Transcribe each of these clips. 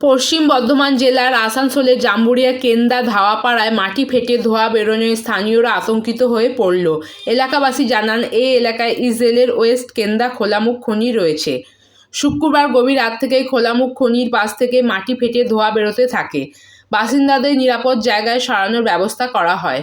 পশ্চিম বর্ধমান জেলার আসানসোলের জাম্বুরিয়া, কেন্দা, ধাওয়াপাড়ায় মাটি ফেটে ধোয়া বেরোনোয় স্থানীয়রা আতঙ্কিত হয়ে পড়ল। এলাকাবাসী জানান এই এলাকায় ইসরায়েলের ওয়েস্ট কেন্দা খোলামুখ খনি রয়েছে। শুক্রবার গভীর রাত থেকেই খোলামুখ খনির পাশ থেকে মাটি ফেটে ধোয়া বেরোতে থাকে। বাসিন্দাদের নিরাপদ জায়গায় সরানোর ব্যবস্থা করা হয়।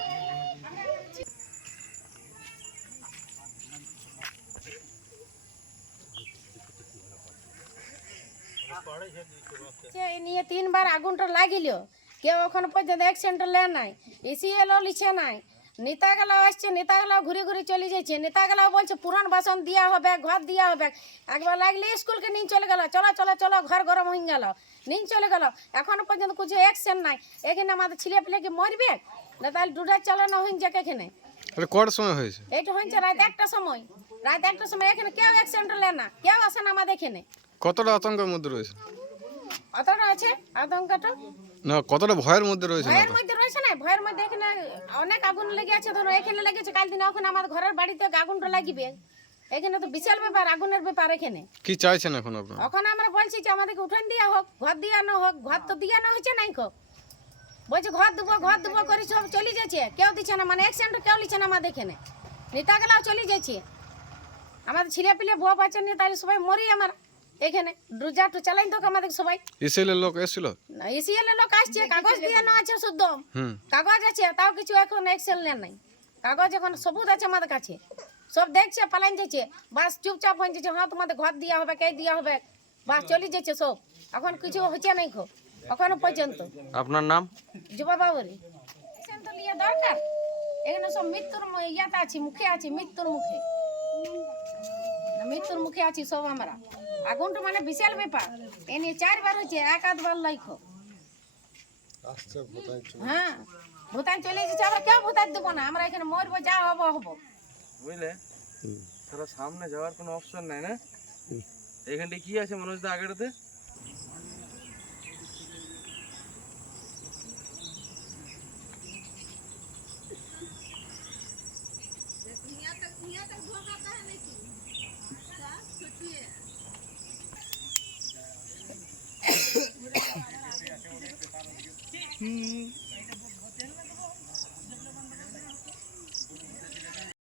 নিয়ে তিনবার আগুনটা লাগিল। কেউ এখন পর্যন্ত অ্যাক্সিডেন্ট লে নাই এসি এলো লিছে নাই। নেতাগুলাও আসছে নেতাগুলাও ঘুরে ঘুরে চলে যাচ্ছে। নেতাগুলাও বলছে পুরান বাসন দেওয়া হবে ঘর দেওয়া হবে। একবার লাগলে স্কুলকে নিয়ে চলে গেল। চলো চলো চলো ঘর গরম হয়ে গেল। নিয়ে চলে গেল। এখনও পর্যন্ত কিছু অ্যাকশন নাই। এখানে আমাদের ছেলে পেলে কি মরবে? না তাহলে ডুডার চালানো হয়ে যাক এখানে। তাহলে কটার সময় হয়েছে? এইটা হয়েছে রাত একটা সময়। রাত একটা সময় এখানে কেউ অ্যাক্সিডেন্ট লে না। কেউ আসে না আমাদের এখানে। কতটা আতঙ্কের মধ্যে রয়েছে? অতটা আছে আতঙ্কটা? না কতটা ভয়ের মধ্যে রয়েছে ভয়ের মধ্যে রয়েছে না? ভয়ের মধ্যে এখানে অনেক আগুন লেগে আছে। ধরো এখানে লেগেছে কাল দিন ওখানে আমার ঘরের বাড়িতে আগুনটা লাগিবে। এখানে তো বিশাল ব্যাপার আগুনের ব্যাপার এখানে। কি চাইছেন এখন আপনারা? এখন আমরা বলছি যে আমাদেরকে উঠান দিয়া হোক ঘর দিয়া না হোক ঘর তো দিয়া না হয়েছে নাই হোক বলছে ঘর দেবো ঘর দেবো করে সব চলে যাচ্ছে। কেউ দিচ্ছে না মানে অ্যাক্সিডেন্ট কেউ লিচ্ছে না আমাদের এখানে। নেতাগুলাও চলে যাচ্ছে। আমাদের ছেলে পিলে বুয়া বাচ্চা নিয়ে তাহলে সবাই মরি আমার। এখানে ডুজা টু চালাই তো আমাদের সবাই। ইসরায়েলের লোক এসেছিল? এসিএল লোক আসছে কাগজ দিয়ে না আছে শুদ্ধ। হুম। কাগজ আছে তাও কিছু এখন এক্সেল নেন নাই। কাগজ এখন সবুজ আছে আমাদের কাছে। সব দেখছে পালাইন যাচ্ছে বাস চুপচাপ হয়ে যাচ্ছে হ্যাঁ তোমাদের ঘর দেওয়া হবে কে দেওয়া হবে? বাস চলে যাচ্ছে সব। এখন কিছু হচ্ছে নাই খো এখনও পর্যন্ত। আপনার নাম? যুবা বাবুরি। তো লিয়ে দরকার। এখানে সব মৃত্যুর ইয়াতে আছি মুখে আছি মৃত্যুর মুখে। মৃত্যুর মুখে আছি সব আমরা। আগুনটা মানে বিশাল ব্যাপার। এ নিয়ে চারবার হয়েছে এক আধবার লাইখো। হ্যাঁ ভুতান চলে এসেছে আবার কেউ ভুতান দেবো না। আমরা এখানে মরবো যা হব হব। বুঝলে? তাহলে সামনে যাওয়ার কোনো অপশন নাই না? এখানটা কি আছে মনোজ দা আগেটাতে 嗯